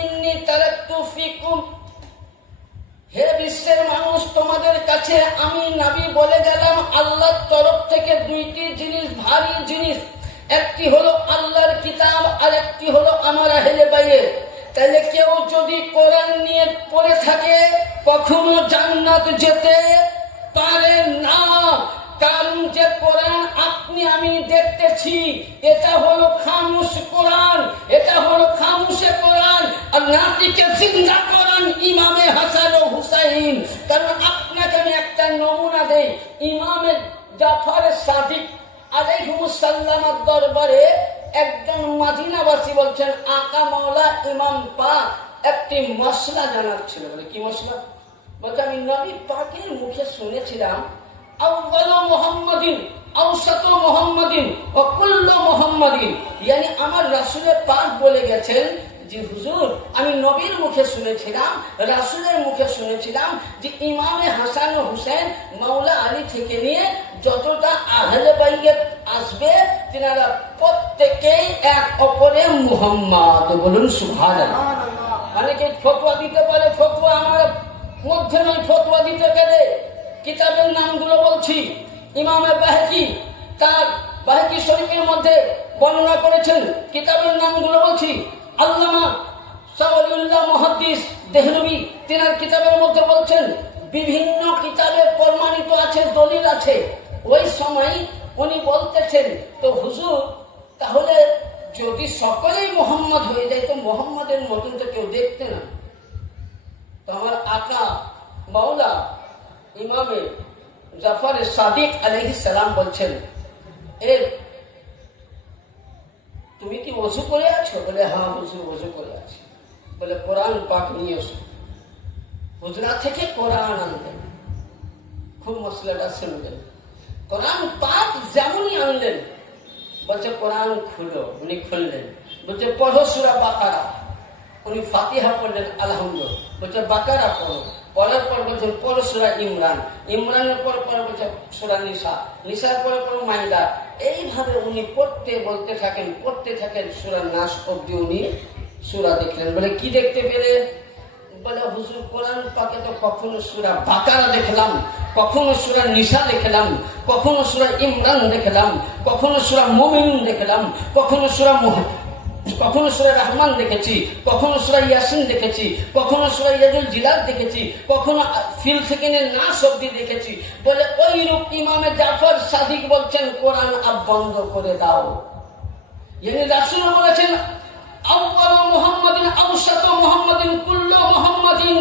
ইন্নী তারাকতু ফিকুম, হে বিশ্বের মানুষ, তোমাদের কাছে আমি নবী বলে গেলাম আল্লাহর তরফ থেকে দুইটি জিনিস, ভারী জিনিস। একটি হলো আল্লাহর কিতাব, আর একটি হলো আমার আহলে বাইত। তাহলে কেউ যদি কোরআন নিয়ে পড়ে থাকে কখনো জান্নাত যেতে পারে না। কারণ যে কোরআন আপনি আমি দেখতেছি এটা হলো খামোশ কোরআন, এটা হলো খামোশে কোরআন, আর নাতিকে জিন্দা কোরআন ইমামে হাসান ও হুসাইন। কারণ আপনাকে আমি একটা নমুনা দেই, ইমামে জাফর সাদিক আলাইহিস সালামের দরবারে একজন মদিনাবাসী বলছেন, আকা মাওলা ইমাম পাক একটি মশলা জানার ছিল। বলে কি মশলা? বলছে আমি নবী পাকের মুখে শুনেছিলাম আউয়ালু মুহাম্মাদিন আওসাতু মুহাম্মাদিন ওয়া কুল্লু মুহাম্মাদিন, yani আমার রাসূলের পাক বলে গেছেন যে হুজুর আমি নবীর মুখে শুনেছিলাম, রাসূলের মুখে শুনেছিলাম যে ইমামে হাসান ও হুসেন মাওলা আলী থেকে নিয়ে যতটা আহলে বাইত আসবে তিনারা প্রত্যেকেই এক অপরে মুহাম্মদ। বলুন সুবহানাল্লাহ। মানে কি ফতোয়া দিতে পারে? ফতোয়া আমার মধ্যে নয়, ফতোয়া দিতে গেলে কিতাবের নামগুলো বলছি। ইমামে বাহকি তার বাহকি শরীফের মধ্যে বর্ণনা করেছেন, কিতাবের নামগুলো বলছি। আল্লামা সাওয়ালিউল্লাহ মুহাদ্দিস দেহলভী তিনার কিতাবের মধ্যে বলছেন, বিভিন্ন কিতাবে প্রমাণিত আছে, দলিল আছে। ওই সময় উনি বলতেছেন, তো হুজুর তাহলে যদি সকলেই মোহাম্মদ হয়ে যায় তো মোহাম্মদের মতন তো কেউ দেখতে না। তো আমার আকা মাওলা ইমামে জাফর সাদিক আলাইহিস সালাম বলছেন, এ তুমি কি ওযু করে আছো? বলে হ্যাঁ হুজুর ওযু করে আছি। বলে কোরআন পাক নিয়ে এসো। হুজরা থেকে কোরআন আনলেন, খুব মশলাটা শুনলেন। কোরআন পাক যেমনই আনলেন, বলছে কোরআন খুলো। উনি খুললেন, বলছে পড়ো সূরা বাকারা। উনি ফাতিহা পড়লেন আলহামদুলিল্লাহ, বলছে বাকারা পড়ো। পরের পর বলছেন পড়ো সূরা ইমরান, ইমরানের পর পর বলছে সূরা নিসা, নিসার পরে পর মাইদা। এইভাবে উনি পড়তে বলতে থাকেন, পড়তে থাকেন, সূরা নাস অবধি উনি সূরা দেখলেন। বলে কি দেখতে পেলে? বলে হুজুর কোরআন পাকে তো কখনো সূরা বাকারা দেখলাম, কখনো সূরা নিসা দেখলাম, কখনো সূরা ইমরান দেখলাম, কখনো সূরা মুমিনুন দেখলাম, কখনো সূরা রহমান দেখেছি, কখনো সূরা ইয়াসিন দেখেছি, কখনো সূরা ইয়াদুল জিলাদ দেখেছি, কখনো ফিল থেকে নাস অবধি দেখেছি। বলে ওই রূপ ইমামে জাফর সাদিক বলছেন কোরআন আব বন্ধ করে দাও। yani রাসূল বলেছেন আউয়ালু মুহাম্মাদিন আওসাতু মুহাম্মাদিন কুল্লু মুহাম্মাদিন,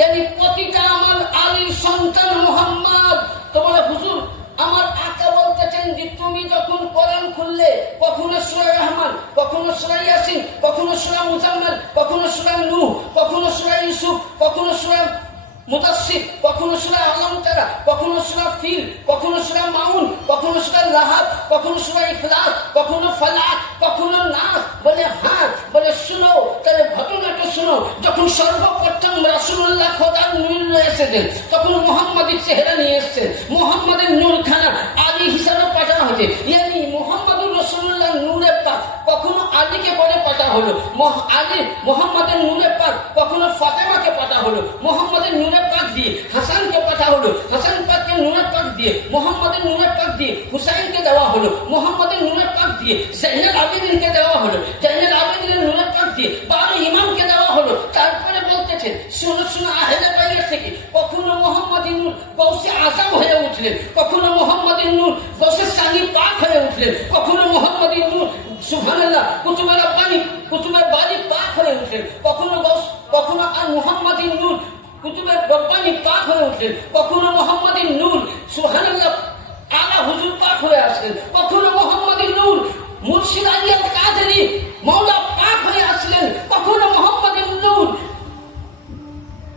yani প্রতিটা আমার আলীর সন্তান মুহাম্মদ। তো বলে হুজুর আমার আকা বলতেছেন যে তুমি যখন কোরআন খুললে কখনো সূরা রহমান, কখনো সূরা ইয়াসিন, কখনো সূরা মুজাম্মিল, কখনো সূরা নূহ, কখনো সূরা ইউসুফ, কখনো সূরা মুদাসসির, কখনো সূরা আলাম তারা, কখনো সূরা ফিল, কখনো সূরা মাউন, কখনো সূরা লাহাব, কখনো সূরা ইখলাস, কখনো ফালাক, কখনো নাস। বলে হ্যাঁ। বলে শুনো, তাহলে ঘটনাটা শুনো। যখন সর্বপ্রথম রাসূলুল্লাহ খোদার নূর এসেছেন তখন মুহাম্মাদের চেহারা নিয়ে এসেছেন, মুহাম্মাদের নূরখানা আলী হিসাবে পাঠানো হয়েছে। yani মুহাম্মাদুর রাসূলুল্লাহ নূরে পাক কখনো আলীকে বলে পাঠা হলো, আলী মুহাম্মাদের নূরে পাক কখনো ফাতেমাকে পাঠা হলো, মুহাম্মাদের নূরে পাক দিয়ে হাসানকে পাঠা হলো, হাসান পাককে নূরে পাক দিয়ে মুহাম্মাদের নূরে পাক দিয়ে হুসাইনকে দেওয়া হলো, মুহাম্মাদের নূরে পাক দিয়ে জাইনুল আবেদিনকে দেওয়া হলো, জাইনুল আবেদিনের নূরে পাক দিয়ে 12 ইমামকে দেওয়া হলো। তারপরে বলতেছেন শুনো শুনো আহলে বাইত থেকে কখনো মুহাম্মাদের নূর গৌসে আজম হয়ে উঠলেন, কখনো মুহাম্মাদের নূর গৌসে সানি পাক হয়ে উঠলেন, কখনো মুহাম্মাদের নূর সুবহানাল্লাহ কুতুবে রব্বানি কুতুবে বারি পাক হয়ে উঠলেন, কখনো আর মুহাম্মাদের নূর কুতুবে রব্বানি পাক হয়ে উঠলেন, কখনো মুহাম্মাদের নূর সুবহানাল্লাহ আলা হুজুর পাক হয়ে আসলেন, কখনো মুহাম্মাদের নূর মুর্শিদ আলী আল কাদেরী মাওলা পাক হয়ে আসলেন, কখনো মুহাম্মাদের নূর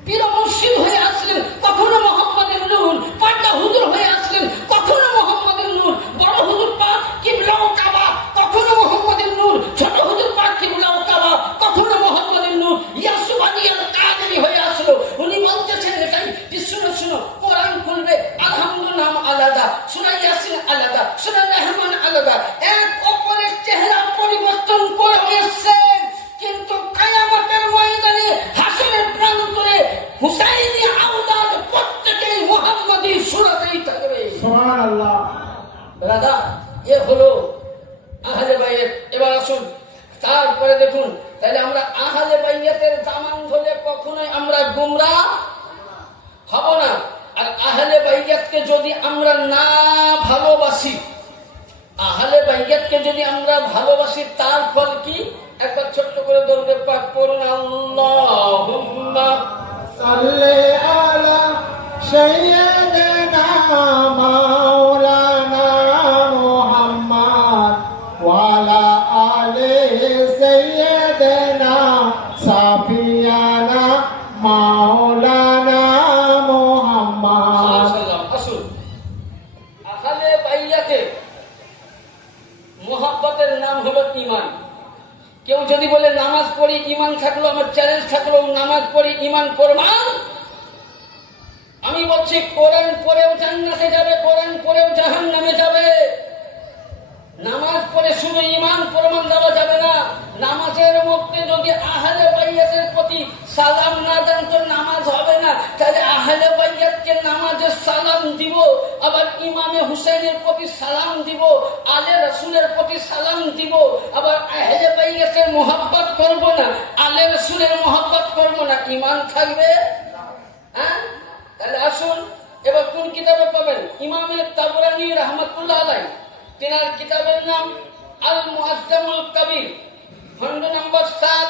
পীর মুর্শিদ হয়ে আসলেন, কখনো মুহাম্মাদের নূর পান্ডা হুজুর হয়ে আসলেন, কখনো মুহাম্মাদের নূর বড় হুজুর পাক কিবলা ও কাবা, কখনো মুহাম্মাদের নূর ছোট হুজুর পাক কিবলা ও কাবা, কখনো মুহাম্মাদের নূর ইয়াসুফ আলী আল কাদেরী হয়ে আসলো। উনি বলতেছেন এটাই যে শুনো শুনো কোরআন খুলবে আলহামদুলিল্লাহ নাম আলাদা, সূরা ইয়াসিন আলাদা, সূরা রহমান আলাদা, এক অপরের চেহারা পরিবর্তন করে এসেছেন, কিন্তু আমরা আহলে বাইয়াতের দামান ধরে কখনোই আমরা গুমরাহ হব না। আর আহলে বাইয়াতকে যদি আমরা না ভালোবাসি, আহলে বাইয়াতকে যদি আমরা ভালোবাসি, তার ফল কি? একবার ছোট্ট করে দরুদ পাক পড়ুন, আল্লাহুম্মা সাল্লি আলা সাইয়্যিদিনা মাওলানা মুহাম্মদ ওয়া আলা আলি সাইয়্যিদিনা সাফিয়ানা মাওলানা মুহাম্মদ। আসুন, আহলে বাইয়াতের মুহাব্বতের নাম হলো ঈমান। কেউ যদি বলে নামাজ পড়ি ঈমান থাকলো, আমার চ্যালেঞ্জ থাকলো নামাজ পড়ি ঈমান প্রমাণ। আমি বলছি কোরআন পড়েও জান্নাতে যাবে, কোরআন পড়েও জাহান্নামে যাবে। নামাজ পড়ে শুধু ঈমান প্রমাণ দেওয়া যাবে না। নামাজের মধ্যে যদি আহলে বাইয়াতের প্রতি সালাম না দেন তো নামাজ হবে না। তাহলে আহলে বাইয়াতকে নামাজের সালাম দিব, আবার ইমামে হুসাইনের প্রতি সালাম দিব, আলে রাসূলের প্রতি সালাম দিব, আবার আহলে বাইয়াতের মোহাব্বত করব না, আলে রাসূলের মোহাব্বত করব না, ঈমান থাকবে? হ্যাঁ, তাহলে আসুন এবার কোন কিতাবে পাবেন? ইমামে তাবরানী রাহমাতুল্লাহ আলাইহি, তিনার কিতাবের নাম আল মুআজ্জামুল কবির, খণ্ড নম্বর 7,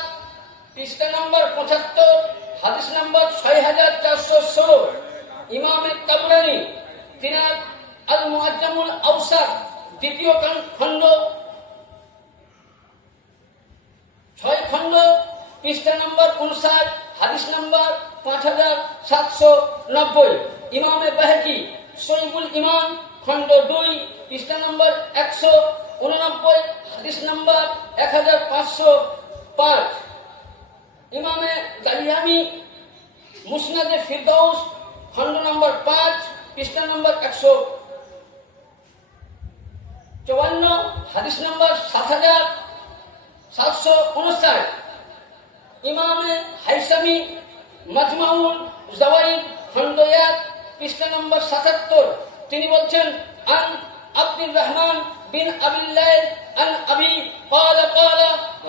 পৃষ্ঠা নম্বর 75, হাদিস নম্বর 6416। ইমামে তাবরানী তিনার আল মুআজ্জামুল আওসাত, দ্বিতীয় খণ্ড, 6 খণ্ড, পৃষ্ঠা নম্বর 59, হাদিস নম্বর 5790। ইমামে বাহকি সহিহুল ঈমান, খণ্ড 2, পৃষ্ঠা নম্বর 189, হাদিস নম্বর 1505। ইমামে দারিয়ামি মুসনাদে ফিরদাউস, খণ্ড নম্বর 5, পৃষ্ঠা নম্বর 154, হাদিস নম্বর 7759। ইমামে হাইসামি মাজমাউল জাওয়াইদ, খণ্ড 1, পৃষ্ঠা নম্বর 77। তিনি বলছেন আন আব্দুর রহমান বিন আবিল লাইল আন আবি قال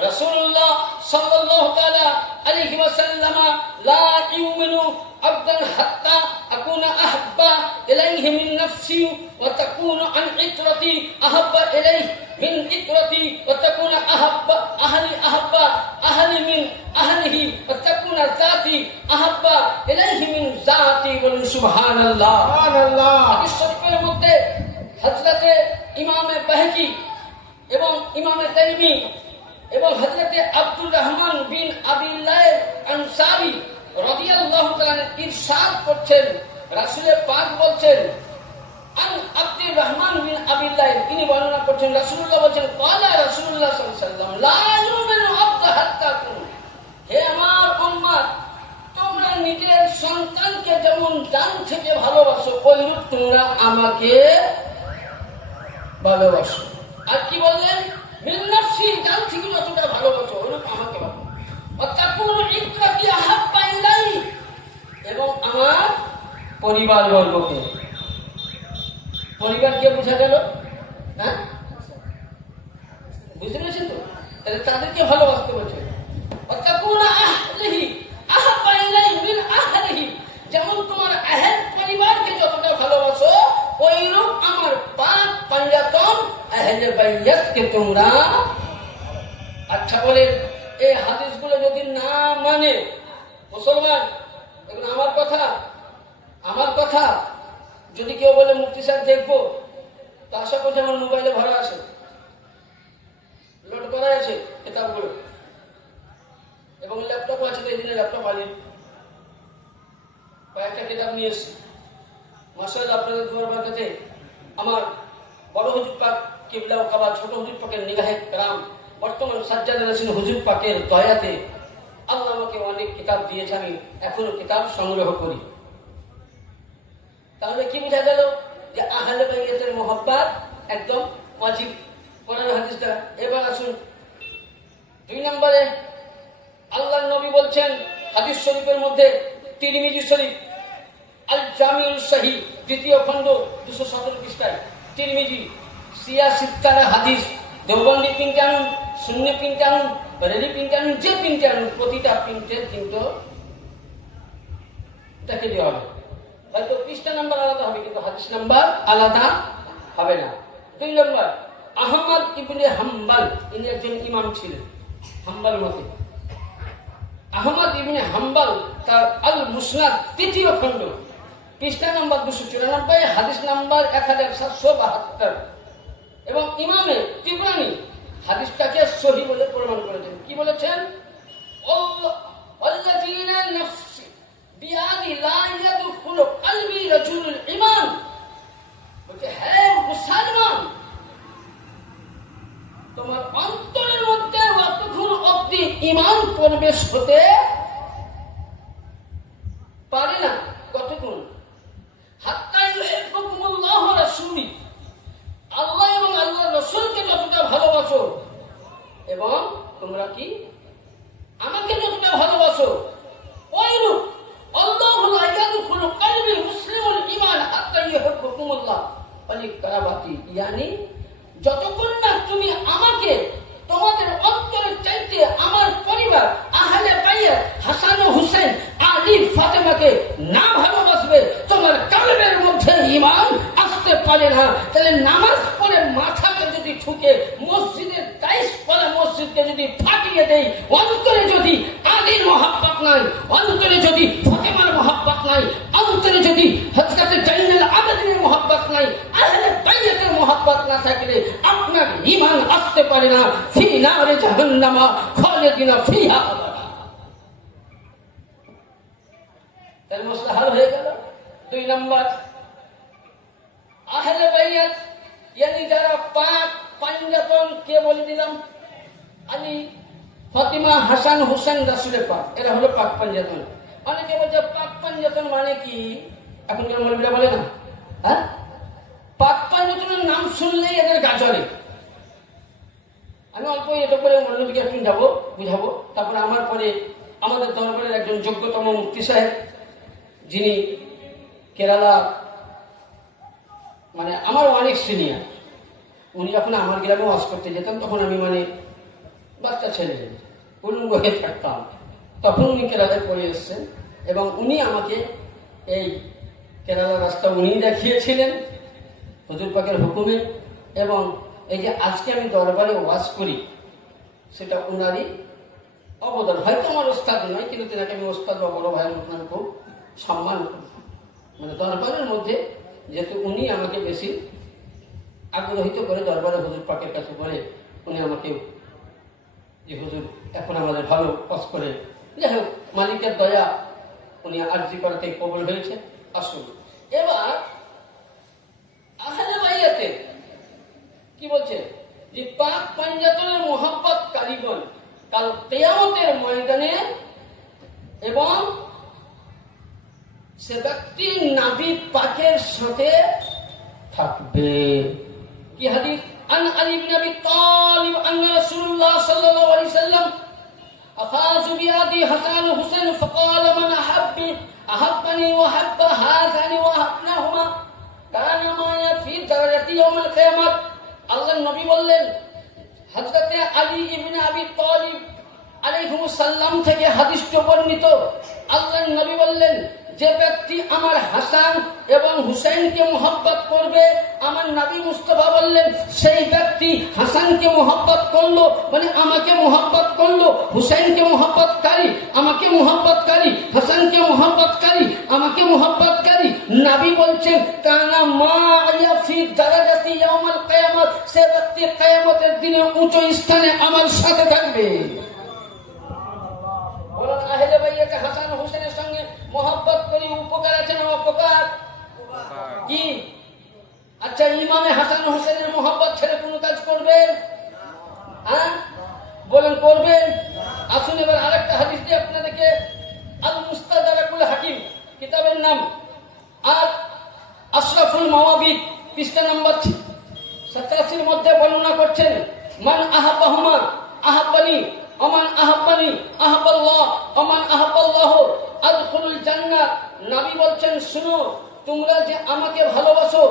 رسول الله صلى الله عليه وسلم لا يؤمن عبدا حتى اكون احب اليه من نفسي وتكون عن عترتي احب اليه من عترتي وتكون احب اهلي من اهله وتكون ذاتي احب اليه من ذاتي سبحان الله। হাদিস শরীফের মধ্যে হযরতে ইমামে বাহকি এবং ইমামে তাইমি এবং হযরতে আব্দুর রহমান বিন আবি লাইল আনসারী রাদিয়াল্লাহু তাআলা ইরশাদ করছেন, রাসূলের পাক বলছেন আন আব্দুর রহমান বিন আবি লাইল, তিনি বর্ণনা করছেন রাসূলুল্লাহ বলছেন ক্বালা রাসূলুল্লাহ সাল্লাল্লাহু আলাইহি ওয়াসাল্লাম লা ইউমিনু আবদু হাত্তা কুন, হে আমার উম্মত, তোমরা নিজের সন্তানকে যেমন জান থেকে ভালোবাসো ওইরূপ তোমরা আমাকে ভালোবাসো। আর কি বললেন? মিন নাফসি, জান থেকে যতটা ভালোবাসো ওইরূপ আমাকে ভালোবাসো। ওয়াতাকুনু ইত্রাতি আহাব্বা ইলাই, এবং আমার পরিবারবর্গকে। পরিবারকে বোঝা গেল? হ্যাঁ, বুঝতে পেরেছেন তো? তাহলে তাদেরকে ভালোবাসতে বলছে। ওয়াতাকুনু আহলিহি আহাব্বা ইলাই মিন আহলিহি, যেমন তোমার আহল পরিবারকে যতটা ভালোবাসো ওইরূপ আমার পাক পাঞ্জাতন আহলে বাইয়াতকে তোমরা। আচ্ছা বলে এই হাদিসগুলো যদি না মানে মুসলমান, এখন আমার কথা যদি কেউ বলে মুফতি সাহেব দেখবো, তা আশা করছি আমার মোবাইলে ভরা আছে, লোড করা আছে কিতাবগুলো, এবং ল্যাপটপও আছে। এই দিনে ল্যাপটপ আনি, কয়েকটা কিতাব নিয়ে এসছি। মাশাআল্লাহ, আপনাদের দুয়ার বারাকাতে আমার বড় হুজুর পাক কিবলা ও কাবা, ছোট হুজুর পাকের নিগাহে کرام, বর্তমান সাজ্জাদা নাসির হুজুর পাকের দয়াতে আল্লাহ আমাকে অনেক কিতাব দিয়েছে, আমি এখনো কিতাব সংগ্রহ করি। তাহলে কি বোঝা গেল? যে আহলে বাইতের মুহাব্বত একদম ওয়াজিব, কোরআন হাদিস দ্বারা। এবার আসুন 2 নম্বরে, আল্লাহর নবী বলছেন হাদিস শরীফের মধ্যে, তিরমিজি শরীফ আল জামিউল সহিহ, 2য় খণ্ড 217 পৃষ্ঠায়, তিরমিজি সিয়া সিত্তারা হাদিস, দেওবন্দি প্রিন্ট আনুন, সুন্নি প্রিন্ট আনুন, রেডি প্রিন্টে আনুন, যে প্রিন্টে আনুন, প্রতিটা প্রিন্টের কিন্তু তাকে দেওয়া হবে। হয়তো পৃষ্ঠা নাম্বার আলাদা হবে কিন্তু হাদিস নাম্বার আলাদা হবে না। 2 নম্বর, আহমদ ইবনে হাম্বল, ইনি একজন ইমাম ছিলেন হাম্বল মতে। আহমদ ইবনে হাম্বল তার আল মুসনাদ 3য় খণ্ড, পৃষ্ঠা নাম্বার 294, হাদিস নাম্বার 1772, এবং ইমামে তিবরানি হাদিসটাকে সহিহ বলে প্রমাণ করেছেন। কি বলেছেন? আল্লাযীনা নাফসি বিয়াদি লা ইয়াদখুলু কলবি রাজুলুল ঈমান, বলতে হে মুসলমান, তোমার অন্তরের মধ্যে অতক্ষণ অবধি ঈমান প্রবেশ হতে পারে না। কতক্ষণ? হাত্তা ইউহিব্বুকুমুল্লাহ ওয়া রাসূলুহু, আল্লাহ এবং আল্লাহর রাসূলকে যতটা ভালোবাসো এবং তোমরা কি আমাকে যতটা ভালোবাসো, ওইরূপ আল্লাহু লা ইয়াদখুলু কলবি মুসলিমুল ঈমান হাত্তা ইউহিব্বুকুমুল্লাহ ওয়া লিকারাবাতি, ইয়ানি যতক্ষণ না তুমি আমাকে তোমাদের অন্তরের চাইতে আমার পরিবার আহলে বাইত হাসান ও হুসেন আলী ফাতেমাকে না ভালোবাসবে, তোমার কলবের মধ্যে ঈমান আসতে পারে না। তাহলে নামাজ পড়ে মাথাকে যদি ঠুকে মসজিদের টাইলস পড়া মসজিদকে যদি ফাটিয়ে দেই, অন্তরে যদি আলীর মহাব্বত নাই, অন্তরে যদি ফাতেমার মহাব্বত নাই, অন্তরে যদি হযরত জাইনুল আবেদিনের মহাব্বত নাই, আহলে বাইতের মহাব্বত না থাকলে আপনার ঈমান আসতে পারে না। ফি নারে জাহান্নাম খালিদিনা ফিহা আবাদা। তাহলে মশলা হাল হয়ে গেল। 2 নম্বর, আহলে বাইত ইয়ানি যারা পাক পাঞ্জাতন, কে বলে দিলাম? আলী, ফাতিমা, হাসান, হুসেন, রাসূলের পাক, এরা হলো পাক পাঞ্জাতন। অনেকে বলছে পাক পাঞ্জাতন মানে কি? এখনকার মৌলবীরা বলে না, হ্যাঁ, পাক পাঞ্জাতনের নাম শুনলেই এদের গা জ্বলে। আমি অল্প এটা করে মৌলবীকে একটু যাবো বুঝাবো, তারপরে আমার পরে আমাদের দরবারের একজন যোগ্যতম মুফতি সাহেব, যিনি কেরালা, মানে আমার অনেক সিনিয়র, উনি যখন আমার গ্রামে ওয়াজ করতে যেতাম তখন আমি মানে বাচ্চা ছেলে উলঙ্গ হয়ে থাকতাম, তখন উনি কেরালায় পড়ে এসছেন এবং উনি আমাকে এই কেরালা রাস্তা উনিই দেখিয়েছিলেন হুজুর পাকের হুকুমে। এবং এই যে আজকে আমি দরবারে ওয়াজ করি, সেটা উনারই অবদান। হয়তো আমার ওস্তাদ নয়, কিন্তু তেনাকে আমি ওস্তাদ বা বড় ভাইয়ের মতন আমি খুব সম্মান করি। মানে দরবারের মধ্যে যেহেতু উনি আমাকে বেশি আগ্রহিত করে দরবারে হুজুর পাকের কাছে বলে, উনি আমাকে যে হুজুর এখন আমাদের ভালো ওয়াজ করে, যাই হোক মালিকের দয়া, উনি আরজি করাতে কবুল হয়েছে। আসুন এবার আহলে বাইতে কি বলছে, যে পাক পাঞ্জাতনের মোহাব্বত কারিগণ কাল কিয়ামতের ময়দানে এবং সে ব্যক্তি নবী পাকের সাথে থাকবে। কি হাদিস? আন আলী ইবনে আবি তালিব আন্না রাসূলুল্লাহ সাল্লাল্লাহু আলাইহি ওয়াসাল্লাম আখাযু বিয়াদি হাসান ও হুসাইন ফাকাল মান আহাব্বি আহাব্বানি ওয়া হাব্বা হাযানি ওয়া হাবনাহুমা কানা মায়া ফি দারাজাতি ইয়াউমিল কিয়ামাত। আল্লাহর নবী বললেন, হযরত আলী ইবনে আবি তালিব আলাইহিস সালাম থেকে হাদিসটি বর্ণিত। আল্লাহর নবী বললেন, যে ব্যক্তি আমার হাসান এবং হুসাইনকে মোহাব্বত করবে, আমার নবী মুস্তাফা বললেন, সেই ব্যক্তি হাসানকে মোহাব্বত করলো মানে আমাকে মোহাব্বত করলো, হুসাইনকে মোহাব্বতকারী আমাকে মোহাব্বতকারী, হাসানকে মোহাব্বতকারী আমাকে মোহাব্বতকারী। নবী বলছেন, কানা মা ইয়াফি দারাজাতি ইয়াউমাল কিয়ামত, সে ব্যক্তি কিয়ামতের দিনে উচ্চ স্থানে আমার সাথে থাকবে। আহলে বাইত হাসান হুসেনের সঙ্গে মোহাব্বত করি, উপকার আছে না অপকার? কি? আচ্ছা, ইমামে হাসান হুসেনের মোহাব্বত ছেড়ে কোনো কাজ করবেন? হ্যাঁ বলেন, করবেন? আসুন এবার আরেকটা হাদিস দিয়ে আপনাদেরকে, আল মুস্তাদরাকুল হাকিম কিতাবের নাম, আর আশরাফুল মাওয়াবিদ পৃষ্ঠা নাম্বার 87 মধ্যে বর্ণনা করছেন, মান আহাব্বাহুমা আহাব্বানি ওমান আহাব্বানি আহাব্বাল্লাহ ওমান আহাব্বাল্লাহ আদখুলুল জান্নাহ। নবী বলছেন, শুনো, তোমরা যে আমাকে ভালোবাসো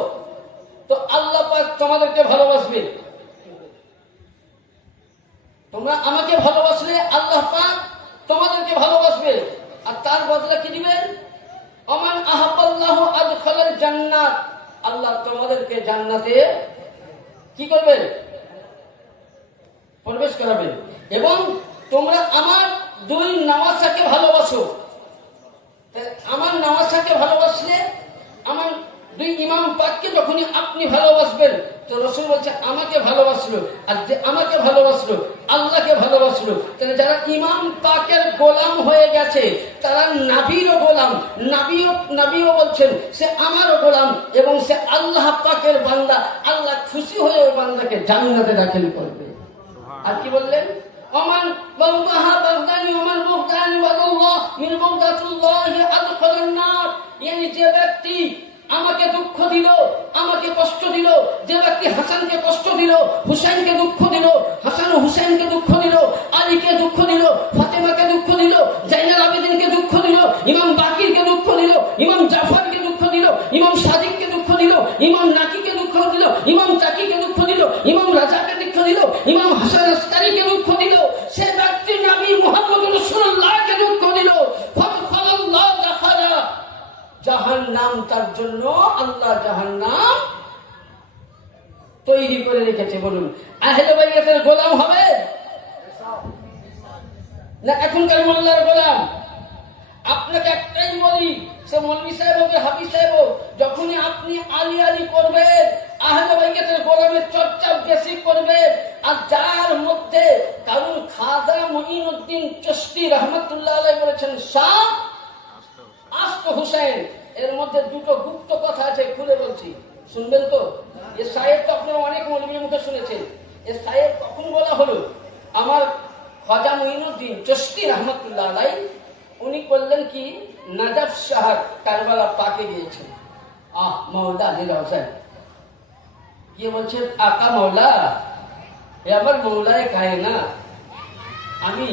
তো আল্লাহ পাক তোমাদেরকে ভালোবাসবে। তোমরা আমাকে ভালোবাসলে আল্লাহ পাক তোমাদেরকে ভালোবাসবে, আর তার বদলে কি দিবেন? ওমান আহাব্বাল্লাহু আদখালাল জান্নাত, আল্লাহ তোমাদেরকে জান্নাতে কি করবেন? প্রবেশ করাবেন। এবং তোমরা আমার দুই নওয়াসাকে ভালোবাসো। আমার নওয়াসাকে ভালোবাসলে, আমার দুই ইমাম পাককে যখনই আপনি ভালোবাসবেন, তো রাসূল বলছে আমাকে ভালোবাসলো, আর যে আমাকে ভালোবাসলো আল্লাহকে ভালোবাসলো। তাহলে যারা ইমাম পাকের গোলাম হয়ে গেছে তারা নবীরও গোলাম, নবীও বলছেন সে আমারও গোলাম এবং সে আল্লাহ পাকের বান্দা। আল্লাহ খুশি হয়ে ওই বান্দাকে জান্নাতে দাখিল করবে। আর কি বললেন? ওমান বাগদাহা বাগদানি ওমান বুগদানি ওয়াল্লাহ মিন বুগদাতুল্লাহি আদখালান নার, yani যে ব্যক্তি আমাকে দুঃখ দিল, আমাকে কষ্ট দিল, যে ব্যক্তি হাসানকে কষ্ট দিল, হুসাইনকে দুঃখ দিল, হাসান ও হুসাইনকে দুঃখ দিল, আলীকে দুঃখ দিল, ফাতেমাকে দুঃখ দিল, জাইনুল আবেদিনকে দুঃখ দিল, ইমাম বাকিরকে দুঃখ দিল, ইমাম জাফরকে দুঃখ দিল, ইমাম সাদিককে দুঃখ দিল, ইমাম নাকিকে দুঃখ দিল, ইমাম তাকিকে দুঃখ দিল, ইমাম রাজাকে দুঃখ দিল, ইমাম হাসান আসকারীকে দুঃখ দিল, সে ব্যক্তি নবী মুহাম্মদ রাসূলুল্লাহকে দুঃখ দিল, ফাদাল্লাহু দাখালা জাহান্নাম, তার জন্য আল্লাহ জাহান্নাম তৈরি করে রেখেছে। বলুন, আহলে বাইতের গোলাম হবে না এখনকার মোল্লার গোলাম? আপনাকে একটাই বলি, সে মৌলভী সাহেব হোক, হাফিজ সাহেব হোক, যখনই আপনি আলী আলী করবেন, আহলে বাইতের গোলামের চর্চা বেশি করবেন। আর যার মধ্যে কারণ খাজা মুঈনুদ্দিন চিশতি রহমাতুল্লাহ আলাইহি বলেছেন শাহ আস্ত হুসাইন, এর মধ্যে দুটো গুপ্ত কথা আছে, খুলে বলছি, শুনবেন তো? এ সাহেব তো আপনারা অনেক মৌলভীর মুখে শুনেছেন। এ সাহেব কখন বলা হলো? আমার খাজা মুঈনুদ্দিন চিশতি রহমাতুল্লাহ আলাইহি উনি করলেন কি, নাজাফ শহর কারবালা পাকে গিয়েছেন। মৌলা আলী হোসেন কি বলছেন, আকা মৌলা, এ আমার মৌলায় কায়না, আমি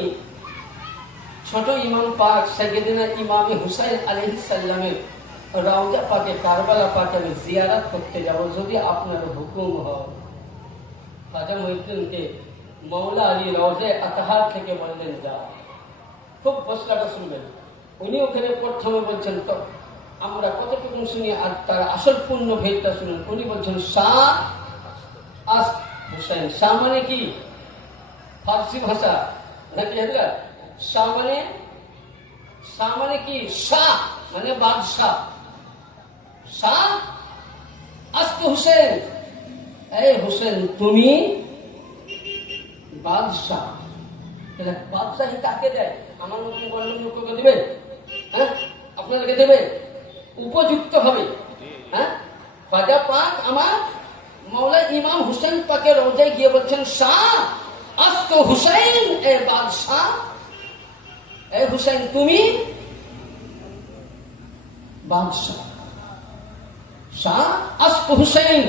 ছোট ইমাম পাক সাইয়েদিনা ইমামে হুসাইন আলাইহিস সালামের রওজা পাকে কারবালা পাকে আমি জিয়ারত করতে যাব, যদি আপনার হুকুম হয়। খাজা মুঈনুদ্দিনকে মৌলা আলী রওজা আতহার থেকে বললেন যা। খুব মশলাটা শুনবেন। উনি ওখানে প্রথমে বলছেন তো আমরা কতটুকু শুনি, আর তার আসল পূর্ণ ভেদটা শুনুন। উনি বলছেন শাহ আস হুসাইন। শাহ মানে কি? ফার্সি ভাষা নাকি? শাহ মানে কি? শাহ মানে বাদশাহ। শাহ আস্ত হুসেন, এই হুসেন তুমি বাদশাহ। বাদশাহী কাকে দেয়? আমার মতন গণ্য লোককে দেবে? হ্যাঁ, আপনাদেরকে দেবে? উপযুক্ত হবে। হ্যাঁ, খাজা পাক আমার মৌলা ইমাম হুসেন পাকের রওজায় গিয়ে বলছেন শাহ আস্ত হুসাইন, এ বাদশাহ, এ হুসাইন তুমি বাদশাহ। শাহ আস্ত হুসাইন,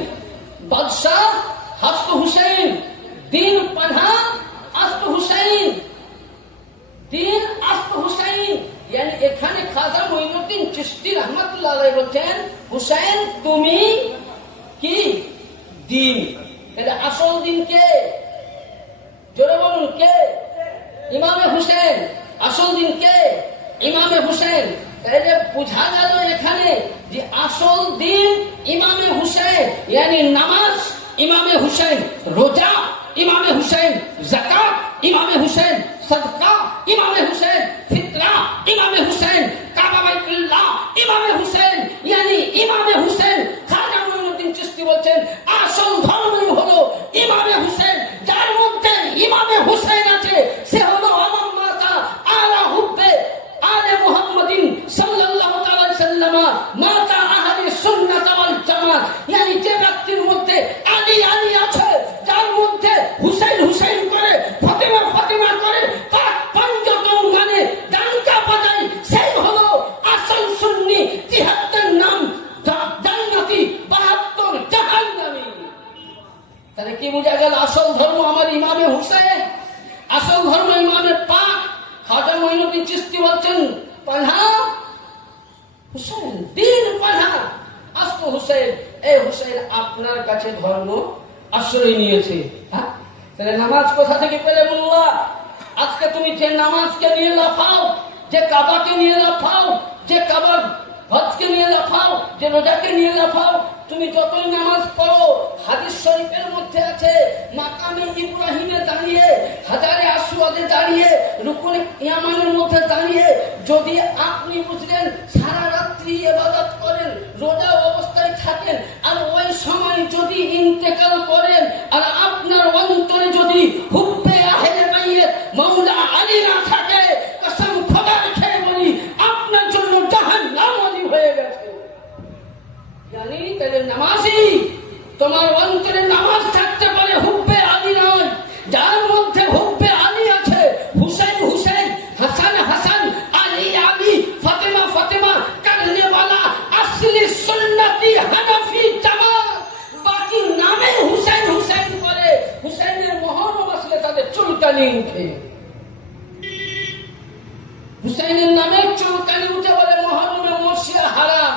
বাদশাহ হাস্ত হুসাইন, দিন পাঠা আস্ত হুসাইন, দিন আস্ত হুসাইন। yani এখানে খাজা মুঈনুদ্দিন চিশতি রহমাতুল্লাহ আলাইহি বলছেন হুসাইন তুমি কি দিন। এটা আসল দিন কে? জোরে বলুন কে? ইমামে হুসেন। আসল দিন কে? ইমামে হুসেন। তাহলে বোঝা গেল এখানে যে আসল দিন ইমামে হুসেন, yani নামাজ ইমামে হুসেন, রোজা ইমামে হুসেন, যাকাত ইমামে হুসেন, সদকা ইমামে হুসেন, ফিতরা ইমামে হুসেন, কাবা বাইতুল্লাহ ইমামে হুসেন, yani ইমামে হুসেন। খাজা মুঈনুদ্দিন চিশতি বলছেন আসল ধর্মই হলো ইমামে হুসেন। যার মধ্যে ইমামে হুসেন আছে সে হলো আমার মাতা আলা হুব্বে আলে মুহাম্মাদিন সাল্লাল্লাহু তাআলা সাল্লাম, মাতা আহলে সুন্নাত ওয়াল জামাত। yani যে ব্যক্তির মধ্যে আলী আলী আছে, যার মধ্যে হুসাইন হুসাইন করে, ফাতিমা ফাতিমা করে, তার পঞ্চতম গানে ডাঙ্কা বাজায়, সেই হলো আসল সুন্নি। ৭৩ নাম জান্নাতি, ৭২ জাহান্নামী। তাহলে কি বোঝা গেল? আসল ধর্ম আমার ইমামে হুসেন, আসল ধর্ম ইমামে পাক। খাজা মুঈনুদ্দিন চিশতি বলছেন পাঠা হুসেন, দিন পাঠা আস্ত হুসেন। এই হুসেন আপনার কাছে ধর্ম আশ্রয় নিয়েছে। হ্যাঁ, তাহলে নামাজ কোথা থেকে পেলে মোল্লা? আজকে তুমি যে নামাজকে নিয়ে লাফাও, যে কাবাকে নিয়ে লাফাও, যে কাবার হজকে নিয়ে লাফাও, যে রোজাকে নিয়ে লাফাও, তুমি যতই নামাজ পড়ো, হাদিস শরীফের মধ্যে আছে মাকামে ইব্রাহিমে দাঁড়িয়ে, হাজারে আসওয়াদে দাঁড়িয়ে, রুকুনে ইয়ামানের মধ্যে দাঁড়িয়ে যদি আপনি বুঝলেন সারা রাত্রি ইবাদত করেন, রোজা অবস্থায় থাকেন, আর ওই সময় যদি ইন্তেকাল করেন, আর আপনার অন্তরে যদি হুব্বে আহলে বাইত মাওলা আলী না থাকে, কসম খোদার খেয়ে বলি আপনার জন্য জাহান্নাম ওয়াজিব হয়ে গেছে। জানি তাহলে নামাজি, তোমার অন্তরে নামাজ থাকতে পারে, হুব্বে আলী নয়। যার মধ্যে হুব্বে আলী আছে, হুসেন হুসেন, হাসান হাসান, আলী আলী, ফাতেমা ফাতেমা, করনেওয়ালা আসলি সুন্নতি হানাফি জামাত, বাকি নামে হুসেন হুসেন করে, হুসেনের মহরম আসলে তাদের চুলকানি উঠে, হুসেনের নামে চুলকানি উঠে বলে মহরমে মর্শিয়া হারাম।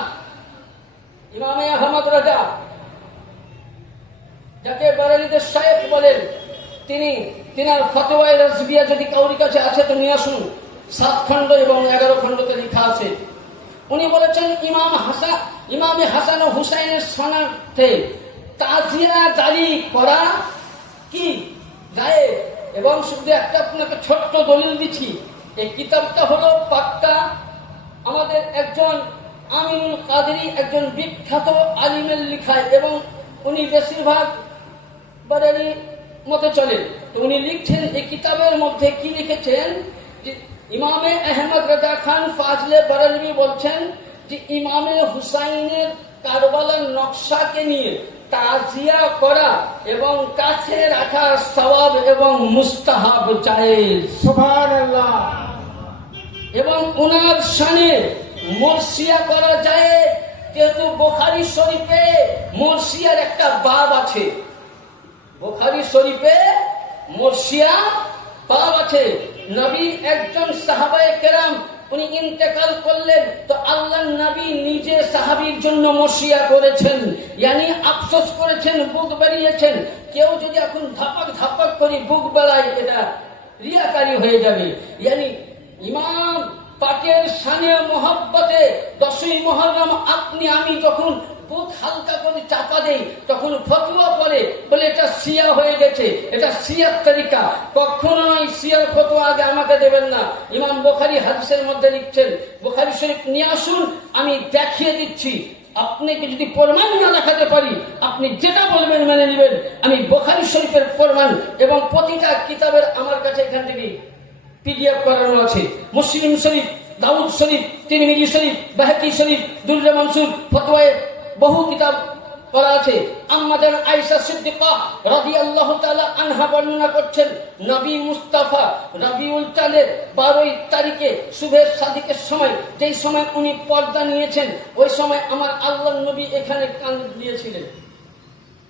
ইমামে আহমদ রাজা, যাকে বারেলিদের শায়েখ বলেন, তিনার ফতোয়ায়ে রাজবিয়া যদি কাউরি কাছে আছে তো নিয়ে আসুন, 7 খণ্ড এবং 11 খণ্ডতে লেখা আছে। উনি বলেছেন ইমামে হাসান ও হুসাইনের সনাতে তাজিয়া জারি করা কি জায়েজ। এবং শুধু একটা আপনাকে ছোট্ট দলিল দিচ্ছি, এই কিতাবটা হলো পাক্কা আমাদের একজন আমিনুল কাদেরী, একজন বিখ্যাত আলিমের লিখায়, এবং উনি বেশিরভাগ বারেলি মতে চলেন। তো উনি লিখছেন এই কিতাবের মধ্যে কি লিখেছেন, যে ইমামে আহমদ রাজা খান ফাজলে বারেলভি বলছেন যে ইমামে হুসাইনের কারবালার নকশাকে নিয়ে তাজিয়া করা এবং কাছে রাখা সওয়াব এবং মুস্তাহাব জায়েজ। সুবহানাল্লাহ। এবং ওনার শানে মর্সিয়া করা যায়, যেহেতু বুখারী শরীফে মর্সিয়ার একটা বাব আছে, বুখারী শরীফে মর্সিয়া বাব আছে। নবী একজন সাহাবায়ে কেরাম উনি ইন্তেকাল করলেন, তো আল্লাহর নবী নিজে সাহাবীর জন্য মর্সিয়া করেছেন, ইয়ানি আফসোস করেছেন, বুক বেরিয়েছেন। কেউ যদি এখন ধাপাক ধাপাক করে বুক বেলায়, এটা রিয়াকারী হয়ে যাবে। ইয়ানি ইমাম পাকের শানে মহব্বতে 10ই মুহররম আপনি আমি যখন বুক হালকা করে চাপা দেই, তখন ফতোয়া পড়ে বলে এটা শিয়া হয়ে গেছে, এটা শিয়ার তরিকা। কখনো নয়, শিয়ার ফতোয়া আগে আমাকে দেবেন না। ইমাম বুখারী হাদিসের মধ্যে লিখছেন, বুখারী শরীফ নিয়ে আসুন, আমি দেখিয়ে দিচ্ছি। আপনাকে যদি প্রমাণ না দেখাতে পারি, আপনি যেটা বলবেন মেনে নেবেন। আমি বুখারী শরীফের প্রমাণ এবং প্রতিটা কিতাবের আমার কাছে এখান থেকে PDF করানো আছে। মুসলিম শরীফ, দাউদ শরীফ, তিরমিজি শরীফ, বাহকি শরীফ, দুররে মনসুর, ফতোয়ায়ে বহু কিতাব করা আছে। আম্মা জান আয়েশা সিদ্দিকা রাদিয়াল্লাহু তাআলা আনহা বর্ণনা করছেন, নবী মুস্তাফা রবিউল চাঁদের 12 তারিখে শুভের সাদিকের সময়, যেই সময় উনি পর্দা নিয়েছেন, ওই সময় আমার আল্লাহর নবী এখানে কান দিয়েছিলেন।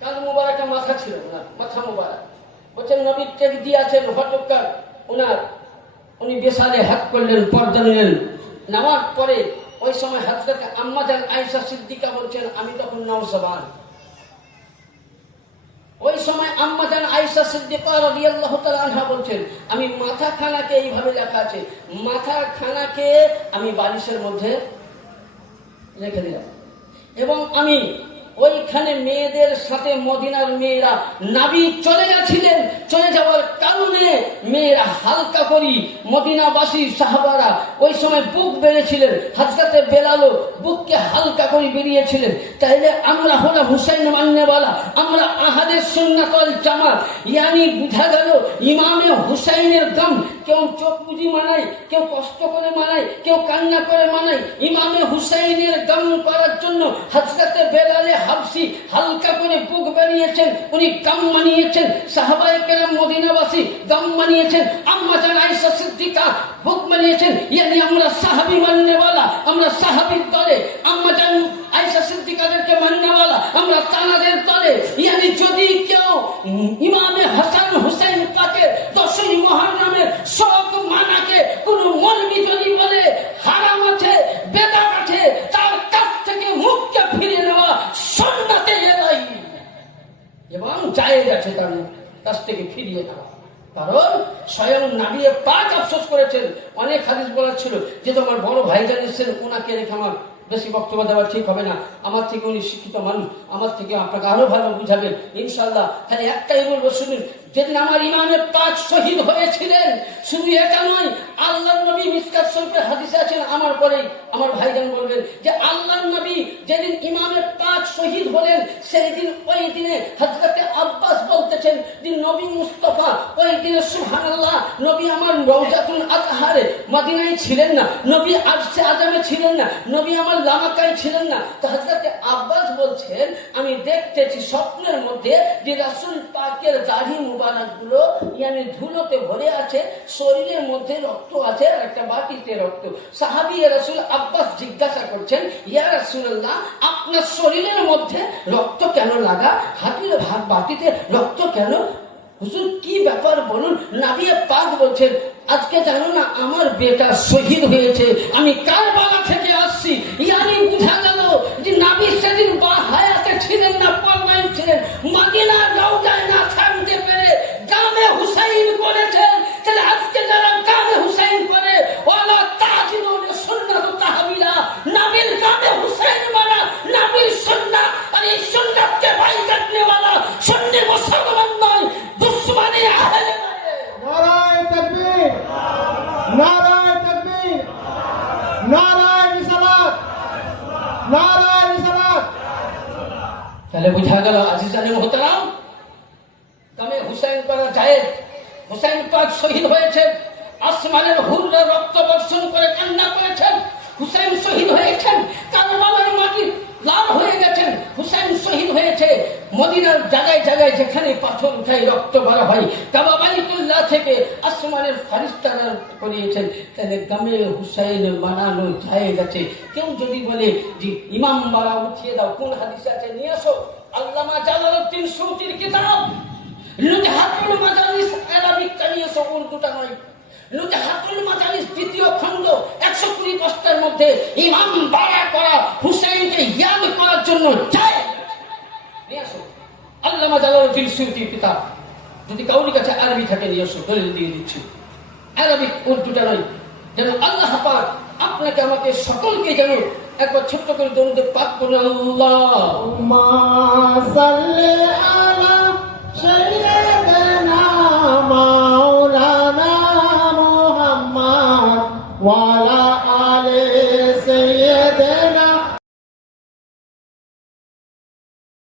কান মুবারকা মাথা ছিল না, মাথা মুবারক। বলছেন নবী টেক দিয়েছেন হটকার উনি বেসারে হাত করলেন, পর্দা নিলেন। নামাজ পরে ওই সময় হযরত আম্মা জান আয়েশা সিদ্দিকা বলছেন, আমি তখন নওজওয়ান। ওই সময় আম্মা জান আয়েশা সিদ্দিকা রাদিয়াল্লাহু তাআলা আনহা বলছেন, আমি মাথা খানাকে, এইভাবে লেখা আছে, মাথা খানাকে আমি বালিশের মধ্যে রেখে দিলাম, এবং আমি ওইখানে মেয়েদের সাথে, মদিনার মেয়েরা, নবী চলে গেছিলেন, চলে যাওয়ার কারণে মেয়েরা হালকা করি, মদিনাবাসী সাহাবারা ওই সময় বুক বেড়েছিলেন, হযরতে বেলালও বুককে হালকা করে বেরিয়েছিলেন। তাইলে আমরা হলাম হুসাইন মান্নেওয়ালা, আমরা আহলে সুন্নাত ওয়াল জামাত। ইয়ানি বুঝা গেল ইমামে হুসাইনের গম কেউ চোখ বুঝি মানায়, কেউ কষ্ট করে মানায়, কেউ কান্না করে মানায়। ইমামে হুসাইনের গম করার জন্য হযরতে বেলালে হাবশি হালকা করে বুক বানিয়েছেন, উনি গাম মানিয়েছেন। সাহাবায়ে কেরাম মদিনাবাসী গাম মানিয়েছেন, আম্মা জান আয়েশা সিদ্দিকা বুক মানিয়েছেন। ইয়ানি আমরা সাহাবী মাননেওয়ালা, আমরা সাহাবীর দলে, আম্মা জান আয়েশা সিদ্দিকাদেরকে মাননেওয়ালা, আমরা তানাদের দলে। ইয়ানি যদি কেউ ইমামে হাসান হুসাইন পাকের 10ই মুহররমের শোক মানাকে কোন মৌলবি যদি বলে হারাম আছে, বেদাত আছে, তার কাছ থেকে মুখকে ফিরে নেওয়া সুন্নাতে এলাই এবং জায়েজ আছে, তার কাছ থেকে ফিরিয়ে ফিরিয়ে নেওয়া। কারণ স্বয়ং নবী পাক আফসোস করেছেন। অনেক হাদিস বলার ছিল যে তোমার বড় ভাইজান এসেছেন, ওনাকে রেখে আমার বেশি বক্তব্য দেওয়া ঠিক হবে না, আমার থেকে উনি শিক্ষিত মানুষ, আমার থেকে আপনাকে আরো ভালো বুঝাবেন ইনশাল্লাহ। খালি একটাই বলবো, শুনুন, যেদিন আমার ইমামের পাক শহীদ হয়েছিলেন, শুধু এটা নয়, আল্লাহ নবী মিসকাত শরীফের হাদিসে আছেন, আমার পরে আমার ভাইজান বলবেন যে আল্লাহ নবী যেদিন ইমামের পাক শহীদ হলেন, সেই দিন ওই দিনে হযরতে আব্বাস বলতেছেন যে নবী মুস্তাফা ওই দিনে সুবহানাল্লাহ, নবী আমার রওজাতুল আতহারে মদিনায় ছিলেন না, নবী আরশে আজমে ছিলেন না, নবী আমার লামাকায় ছিলেন না। তো হযরতে আব্বাস বলছেন, আমি দেখতেছি স্বপ্নের মধ্যে যে রাসূল পাকের দাড়ি মুবারক গুলো ইয়ানি ধুলোতে ভরে আছে, শরীরের মধ্যে রক্ত আছে, আর একটা বাটিতে রক্ত। সাহাবী রাসূল আব্বাস জিজ্ঞাসা করছেন, ইয়া রাসূলুল্লাহ, আপনার শরীরের মধ্যে রক্ত কেন লাগা, হাতির বাটিতে রক্ত কেন? হুজুর কি ব্যাপার বলুন। নবী পাক বলছেন, আজকে জানো না আমার বেটা শহীদ হয়েছে, আমি কারবালা থেকে আসছি। ইয়ানি বুঝা গেল যে নবী সেদিন বা হায়াতে ছিলেন না, পাল্লায় ছিলেন, মদিনার রওজায় না থাকতে পেরে গামে হুসাইন করেছেন। তাহলে আজকে যারা গামে হুসাইন করে, ওয়ালা তাজিলুন সুন্নাত তাহবিলা, নবীর গামে হুসাইন মারা নবীর সুন্নাত, আর এই সুন্নাতকে ভাই কাটনে वाला সুন্নি মুসলমান নয়, দুশমনে আহলে নারায়ে তাকবীর, নারায়ে তাকবীর, নারায়ে রিসালাত, নারায়ে রিসালাত। তাহলে বুঝা গেল আজিজানে মোহতারাম, গামে হুসাইন করা জায়েজ। হুসাইন পাক শহীদ হয়েছেন, আসমানের হুররা রক্ত বর্ষণ করে কান্না করেছেন। হুসাইন শহীদ হয়েছেন, কারবালার মাটি লাল হয়ে গেছেন। হুসাইন শহীদ হয়েছে মদিনার জায়গায় জায়গায় যেখানে পাথর উঠায় রক্ত বার হয়, কাবা বাইতুল্লাহ থেকে আসমানের ফারিস্তারা করিয়েছেন। তাহলে গামে হুসাইন বানানো জায়েজ আছে। কেউ যদি বলে যে ইমাম বাড়া উঠিয়ে দাও, কোন হাদিসে আছে নিয়ে আসো। আল্লামা জালালউদ্দিন সুয়ুতির কিতাব নুজহাতুল মাজালিস, আরাবিকটা নিয়ে এসো, উর্দুটা নয়। নুজহাতুল মাজালিস দ্বিতীয় খণ্ড 120 পৃষ্ঠার মধ্যে ইমাম বাড়া করা, হুসাইনকে ইয়াদ করার জন্য জায়েজ নিয়ে আসো। আল্লামা জালালউদ্দিন সুয়ুতির কিতাব, যদি কাউরি কাছে আরবি থাকে নিয়ে আসো, দলিল দিয়ে দিচ্ছি। আরবিক, উর্দুটা নয়। যেন আল্লাহ পাক আপনাকে আমাকে সকলকে যেন একবার ছোট্ট করে দরুদ পাক করুন। আল্লাহুম্মা সাল্লি আলা সাইয়্যিদিনা মাওলানা মুহাম্মদ ওয়া আলা আলি